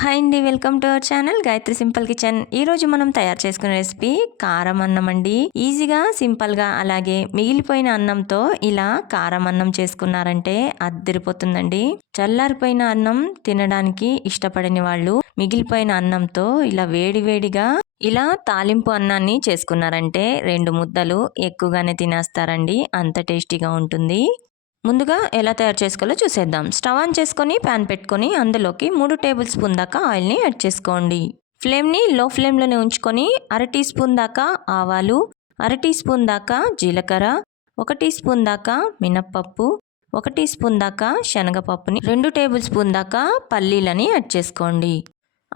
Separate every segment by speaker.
Speaker 1: Hi అండి welcome to our channel Gayatri simple kitchen. ఈ రోజు మనం తయారు చేసుకునే రెసిపీ కారం అన్నం అండి. ఈజీగా సింపుల్గా అలాగే మిగిలిపోయిన అన్నంతో ఇలా కారం అన్నం చేసుకున్నారంటే అద్దరిపోతుందండి. చల్లారిపోయిన అన్నం తినడానికి ఇష్టపడని వాళ్ళు మిగిలిపోయిన అన్నంతో ఇలా వేడివేడిగా ఇలా తాలింపు అన్నాన్ని చేసుకున్నారంటే రెండు ముద్దలు ఎక్కువగానే తినేస్తారండి. అంత టేస్టీగా ఉంటుంది. ముందుగా ఎలా తయారు చేసుకోవాలో చూసేద్దాం. స్టవ్ ఆన్ చేసుకొని ప్యాన్ పెట్టుకొని అందులోకి మూడు టేబుల్ స్పూన్ దాకా ఆయిల్ని యాడ్ చేసుకోండి. ఫ్లేమ్ని లో ఫ్లేమ్లోనే ఉంచుకొని అర టీ స్పూన్ దాకా ఆవాలు అర టీ స్పూన్ దాకా జీలకర్ర ఒక టీ స్పూన్ దాకా మినప్పప్పు ఒక టీ స్పూన్ దాకా శనగపప్పుని రెండు టేబుల్ స్పూన్ దాకా పల్లీలని యాడ్ చేసుకోండి.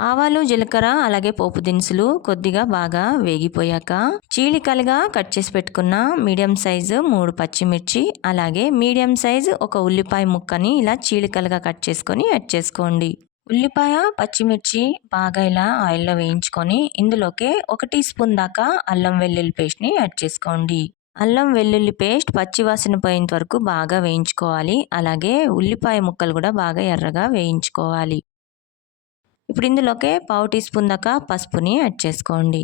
Speaker 1: ఆవాలు జీలకర్ర అలాగే పోపు దినుసులు కొద్దిగా బాగా వేగిపోయాక చీలికలుగా కట్ చేసి పెట్టుకున్న మీడియం సైజు మూడు పచ్చిమిర్చి అలాగే మీడియం సైజు ఒక ఉల్లిపాయ ముక్కని ఇలా చీలికలుగా కట్ చేసుకొని యాడ్ చేసుకోండి. ఉల్లిపాయ పచ్చిమిర్చి బాగా ఇలా ఆయిల్లో వేయించుకొని ఇందులోకే ఒక టీ స్పూన్ దాకా అల్లం వెల్లుల్లి పేస్ట్ని యాడ్ చేసుకోండి. అల్లం వెల్లుల్లి పేస్ట్ పచ్చివాసన పోయేంత వరకు బాగా వేయించుకోవాలి. అలాగే ఉల్లిపాయ ముక్కలు కూడా బాగా ఎర్రగా వేయించుకోవాలి. ఇప్పుడు ఇందులోకే పావు టీ స్పూన్ దాకా పసుపుని యాడ్ చేసుకోండి.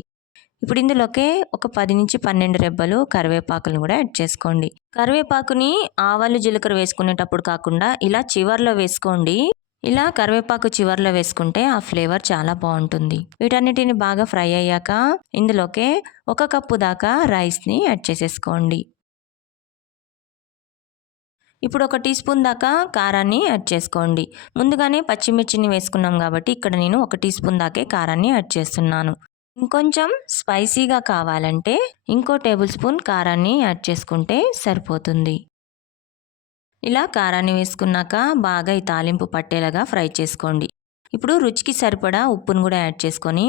Speaker 1: ఇప్పుడు ఇందులోకే ఒక పది నుంచి పన్నెండు రెబ్బలు కరివేపాకులను కూడా యాడ్ చేసుకోండి. కరివేపాకుని ఆవాలు జీలకర్ర వేసుకునేటప్పుడు కాకుండా ఇలా చివర్లో వేసుకోండి. ఇలా కరివేపాకు చివర్లో వేసుకుంటే ఆ ఫ్లేవర్ చాలా బాగుంటుంది. వీటన్నిటిని బాగా ఫ్రై అయ్యాక ఇందులోకే ఒక కప్పు దాకా రైస్ని యాడ్ చేసేసుకోండి. ఇప్పుడు ఒక టీ స్పూన్ దాకా కారాన్ని యాడ్ చేసుకోండి. ముందుగానే పచ్చిమిర్చిని వేసుకున్నాం కాబట్టి ఇక్కడ నేను ఒక టీ స్పూన్ దాకే కారాన్ని యాడ్ చేస్తున్నాను. ఇంకొంచెం స్పైసీగా కావాలంటే ఇంకో టేబుల్ స్పూన్ కారాన్ని యాడ్ చేసుకుంటే సరిపోతుంది. ఇలా కారాన్ని వేసుకున్నాక బాగా ఈ తాలింపు పట్టేలాగా ఫ్రై చేసుకోండి. ఇప్పుడు రుచికి సరిపడా ఉప్పును కూడా యాడ్ చేసుకొని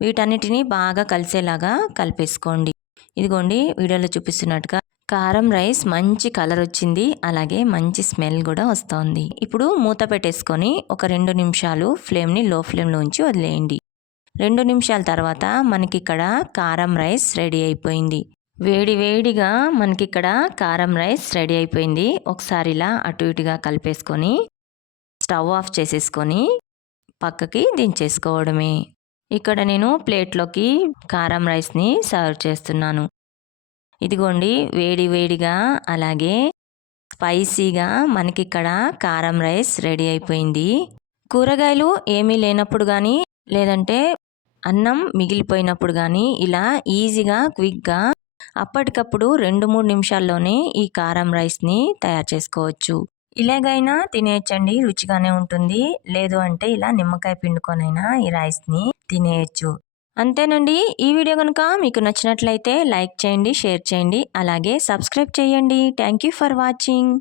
Speaker 1: వీటన్నిటిని బాగా కలిసేలాగా కలిపేసుకోండి. ఇదిగోండి వీడియోలో చూపిస్తున్నట్టుగా కారం రైస్ మంచి కలర్ వచ్చింది అలాగే మంచి స్మెల్ కూడా వస్తోంది. ఇప్పుడు మూత పెట్టేసుకొని ఒక రెండు నిమిషాలు ఫ్లేమ్ని లో ఫ్లేమ్లో ఉంచి వదిలేయండి. రెండు నిమిషాల తర్వాత మనకి ఇక్కడ కారం రైస్ రెడీ అయిపోయింది. వేడి వేడిగా మనకి ఇక్కడ కారం రైస్ రెడీ అయిపోయింది. ఒకసారి ఇలా అటు ఇటుగా కలిపేసుకొని స్టవ్ ఆఫ్ చేసేసుకొని పక్కకి దించేసుకోవడమే. ఇక్కడ నేను ప్లేట్లోకి కారం రైస్ని సర్వ్ చేస్తున్నాను. ఇదిగోండి వేడి వేడిగా అలాగే స్పైసీగా మనకి ఇక్కడ కారం రైస్ రెడీ అయిపోయింది. కూరగాయలు ఏమీ లేనప్పుడు కానీ లేదంటే అన్నం మిగిలిపోయినప్పుడు కానీ ఇలా ఈజీగా క్విక్గా అప్పటికప్పుడు రెండు మూడు నిమిషాల్లోనే ఈ కారం రైస్ని తయారు చేసుకోవచ్చు. ఇలాగైనా తినేయచ్చండి రుచిగానే ఉంటుంది. లేదు అంటే ఇలా నిమ్మకాయ పిండుకొనైనా ఈ రైస్ని తినేయచ్చు. అంతేనండి. ఈ వీడియో కనుక మీకు నచ్చినట్లయితే లైక్ చేయండి షేర్ చేయండి అలాగే సబ్స్క్రైబ్ చేయండి. Thank you for watching.